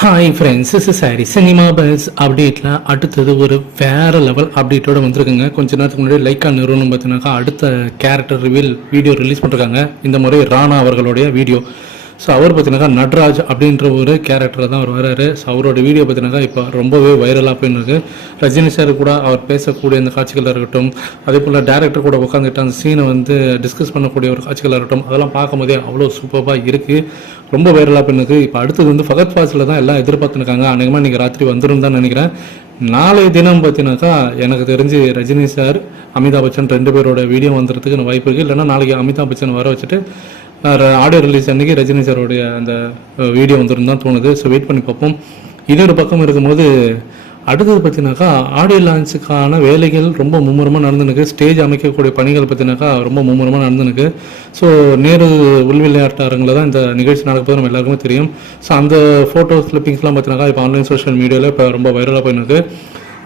Hi friends is sorry cinema bus அப்டேட்டில் அடுத்தது ஒரு வேறு லெவல் அப்டேட்டோட வந்திருக்குங்க. கொஞ்ச நேரத்துக்கு முன்னாடி லைக்கா நிறுவனம் பார்த்தீங்கன்னாக்கா அடுத்த கேரக்டர் ரிவீல் வீடியோ ரிலீஸ் பண்ணிருக்காங்க. இந்த முறை ராணா அவர்களுடைய வீடியோ ஸோ அவர் பார்த்தீங்கன்னா நட்ராஜ் அப்படின்ற ஒரு கேரக்டரில் தான் அவர் வராரு. ஸோ அவரோட வீடியோ பார்த்தீங்கன்னா இப்போ ரொம்பவே வைரலாக போயின்னு இருக்கு. ரஜினி சார் கூட அவர் பேசக்கூடிய அந்த காட்சிகளாக இருக்கட்டும் அதே போல் டேரக்டர் கூட உட்காந்துட்டு அந்த சீனை வந்து டிஸ்கஸ் பண்ணக்கூடிய ஒரு காட்சிகளாக இருக்கட்டும் அதெல்லாம் பார்க்கும்போதே அவ்வளோ சூப்பராக இருக்குது ரொம்ப வைரலாக போயிருக்கு இப்போ அடுத்தது வந்து ஃபகத் ஃபாஸில் தான் எல்லாம் எதிர்பார்த்துருக்காங்க. அநேகமாக இன்றைக்கி ராத்திரி வந்துடும் தான் நினைக்கிறேன். நாளைய தினம் பார்த்தீங்கன்னாக்கா எனக்கு தெரிஞ்சு ரஜினி சார் அமிதாப் பச்சன் ரெண்டு பேரோட வீடியோ வந்துடுறதுக்கு வாய்ப்பு இருக்குது இல்லைன்னா நாளைக்கு அமிதாப் பச்சன் வர வச்சுட்டு ஆடியோ ரிலீஸ் அன்னைக்கு ரஜினி சாரோடைய அந்த வீடியோ வந்துருந்தான் தோணுது. ஸோ வெயிட் பண்ணி பார்ப்போம். இன்னொரு பக்கம் இருக்கும்போது அடுத்தது பார்த்தீங்கன்னாக்கா ஆடியோ லான்ச்சுக்கான வேலைகள் ரொம்ப மும்முரமாக நடந்துனுக்கு. ஸ்டேஜ் அமைக்கக்கூடிய பணிகள் பார்த்தீங்கன்னாக்கா ரொம்ப மும்முரமாக நடந்துனுக்கு. ஸோ நேரு உள் விளையாட்டு அரங்கில் தான் இந்த நிகழ்ச்சி நடக்கும்போது நம்ம எல்லாருக்குமே தெரியும். ஸோ அந்த ஃபோட்டோஸ் கிளிப்பிங்ஸ்லாம் பார்த்தீங்கன்னாக்கா இப்போ ஆன்லைன் சோஷியல் மீடியாவில் இப்போ ரொம்ப வைரலாக போயிருக்கு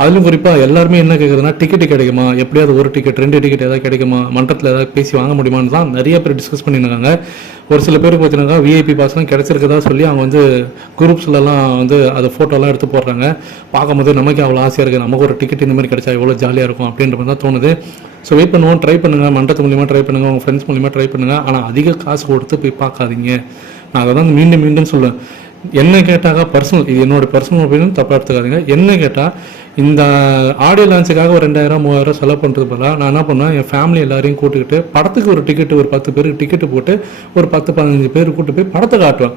அதுலேயும் குறிப்பாக எல்லாருமே என்ன கேட்குறதுனா டிக்கெட் கிடைக்குமா? எப்படியாவது ஒரு டிக்கெட் ரெண்டு டிக்கெட் ஏதாவது கிடைக்குமா? மன்றத்தில் ஏதாவது பேசி வாங்க முடியுமான்னு தான் நிறைய பேர் டிஸ்கஸ் பண்ணியிருக்காங்க ஒரு சில பேருக்கு பார்த்தீங்கன்னா விஐபி பாஸ்லாம் கிடச்சிருக்கதா சொல்லி அவங்க வந்து குரூப்ஸ்லலாம் வந்து அதை ஃபோட்டோலாம் எடுத்து போடுறாங்க. பார்க்கும்போது நமக்கு அவ்வளோ ஆசையாக இருக்குது நமக்கு ஒரு டிக்கெட் இந்த மாதிரி கிடைச்சா எவ்வளோ ஜாலியாக இருக்கும் அப்படின்ற மாதிரி தான் தோணுது. ஸோ வெயிட் பண்ணுவோம் ட்ரை பண்ணுங்கள் மன்றத்து மூலியமாக ட்ரை பண்ணுங்கள் உங்கள் ஃப்ரெண்ட்ஸ் மூலியமாக ட்ரை பண்ணுங்கள் ஆனால் அதிக காசு கொடுத்து போய் பார்க்காதீங்க. நான் அதை தான் மீண்டும் மீண்டும் சொல்லுவேன் என்ன கேட்டாக்கா பர்சனல் இது என்னோட பர்சனல் ஒப்பீனியன் தப்பாக எடுத்துக்காதீங்க. என்ன கேட்டால் இந்த ஆடியோ லான்ச்சுக்காக ஒரு ரெண்டாயிரம் மூவாயிரம் செலவு பண்ணுறது பதிலாக நான் என்ன பண்ணுவேன் என் ஃபேமிலி எல்லாரையும் கூட்டுக்கிட்டு படத்துக்கு ஒரு டிக்கெட்டு ஒரு பத்து பேருக்கு டிக்கெட்டு போட்டு ஒரு பத்து பதினஞ்சு பேர் கூட்டு போய் படத்தை காட்டுவேன்.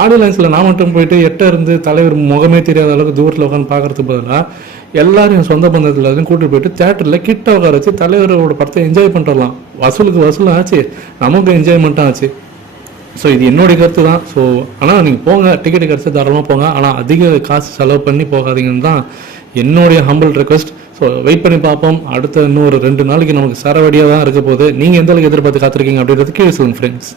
ஆடியோ லான்ச்சில் நான் மட்டும் போயிட்டு எட்ட இருந்து தலைவர் முகமே தெரியாத அளவுக்கு தூரத்தில் உட்காந்து பார்க்கறதுக்கு பதிலாக எல்லாரும் என் சொந்த பந்தத்தில் எல்லாரையும் கூட்டிட்டு போயிட்டு தேட்டரில் கிட்ட உட்கார வச்சு தலைவரோட படத்தை என்ஜாய் பண்ணிட்டு வசூலுக்கு வசூலும் ஆச்சு நமக்கு என்ஜாய்மெண்ட்டும் ஆச்சு. ஸோ இது என்னுடைய கருத்து தான் ஸோ ஆனால் நீங்கள் போங்க. டிக்கெட் கிடச்சி தாராளமாக போங்க. ஆனால் அதிக காசு செலவு பண்ணி போகாதீங்கன்னு தான் என்னுடைய ஹம்பிள் ரெக்வஸ்ட் ஸோ வெயிட் பண்ணி பார்ப்போம். அடுத்த இன்னொரு ரெண்டு நாளைக்கு நமக்கு சரவடியாக தான் இருக்க போகுது. நீங்கள் எந்த அளவுக்கு எதிர்பார்த்து காத்திருக்கீங்க அப்படின்றது கீழே சொல்லுங்கள் ஃப்ரெண்ட்ஸ்